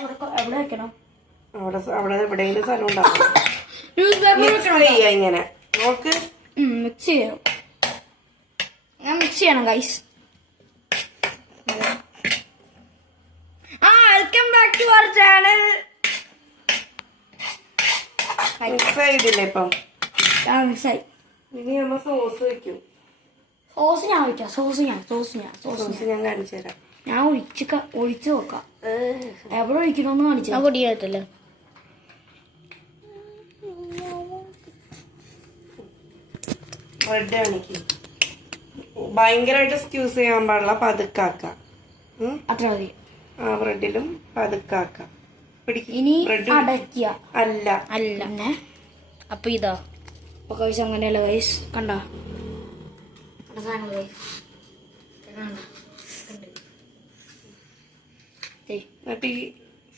എവിടെ വെക്കണം? അവിടെ എവിടെയെങ്കിലും സ്ഥലം ഉണ്ടാവും. ഇങ്ങനെ നോക്ക്. മിക്സ് ചെയ്യണം. ഞാൻ മിക്സ് ചെയ്യണം guys. Welcome back to our channel. Mix ചെയ്തില്ലേ ഇപ്പം? മിക്സായി. ഇനി നമ്മ സോസ് വെക്കും. സോസ് ഞാൻ ഒഴിക്കാം. സോസ് ഞാൻ കാണിച്ചു തരാം. ഞാൻ ഒഴിച്ചു നോക്കാം. എവിടെ ഒഴിക്കണമെന്ന് കാണിച്ചു. പൊടിയായിട്ടല്ലേ? ബ്രെഡ് കാണിക്ക്. ഭയങ്കരമായിട്ട് സ്ക്യൂസ് ചെയ്യാൻ പാടില്ല, പതുക്കാക്ക. അത്ര മതി. ബ്രെഡിലും പതുക്കാക്ക. ഇനി അടയ്ക്കുക. അല്ല പിന്നെ അപ്പൊ ഇതാ ഗൈസ് അങ്ങനെയല്ല ഗൈസ്. കണ്ടോ എന്നിട്ട് ഈ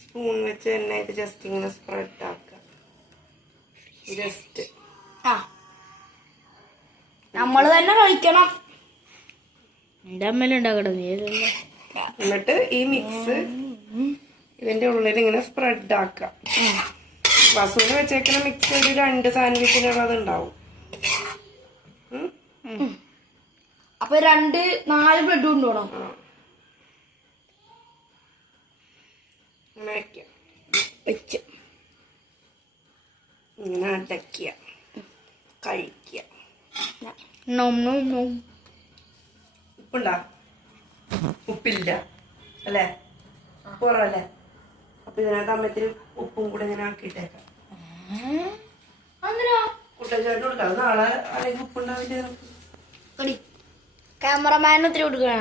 സ്പൂൺ വെച്ച് തന്നെ ഇത് ജസ്റ്റ് ഇങ്ങനെ സ്പ്രെഡ് ആക്കുക. ജസ്റ്റ് നമ്മള് തന്നെ കഴിക്കണം. എന്റെ അമ്മയിലുണ്ടാക്കട്ടെ. എന്നിട്ട് ഈ മിക്സ് ഇതിന്റെ ഉള്ളിൽ ഇങ്ങനെ സ്പ്രെഡ് ആക്കാം. വസൂന് വെച്ചേക്കുന്ന മിക്സ് ഒരു 2 സാൻഡ്വിച്ചിനുള്ളത് ഉണ്ടാവും. അപ്പൊ 4 ബ്രെഡ് കൊണ്ടുപോകണം. ഇങ്ങനെ വെച്ച് ഇങ്ങനെ അടയ്ക്കുക, കഴിക്കുക. ഉപ്പുണ്ടാ? ഉപ്പില്ല അല്ലേ? കുറവല്ലേ? അപ്പൊ ഇതിനകത്ത് അമ്മത്തിൽ ഉപ്പും കൂടെ ഇങ്ങനെ ആക്കിയിട്ടേക്കാം. കുട്ടച്ചാട്ട് കൊടുക്കാം. നാളെ അല്ലെങ്കിൽ ഉപ്പുണ്ടാവില്ല. ക്യാമറമാൻ ഒത്തിരി കൊടുക്കണ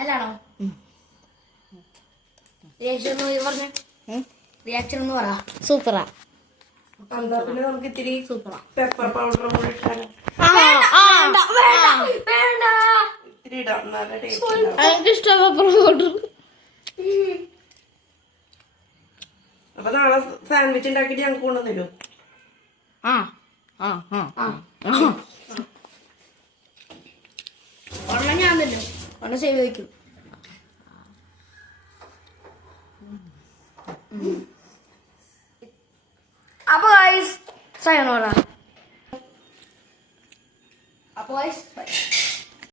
അല്ലാണോ? റിയാക്ഷൻ പറഞ്ഞ റിയാക്ഷൻ ഒന്ന് പറ. സൂപ്പറാ. എന്താ പിന്നെ നമുക്ക് ഇത്തിരി സൂപ്പറാ. പെപ്പർ പൗഡറും കൂടി ഇട്ടാലോ? ഇത്തിരി ഇടാം, നല്ല ടേസ്റ്റ്. എനിക്കിഷ്ടം പെപ്പർ പൗഡർ. അപ്പൊ നാളെ സാൻഡ്വിച്ച് ഉണ്ടാക്കിട്ട് ഞങ്ങൾക്ക് കൊണ്ടുവന്നു. ഞാൻ തന്നെ ഒന്ന് സേവ് വയ്ക്കും. അപ്പൊ ഗൈസ് സയനോറ.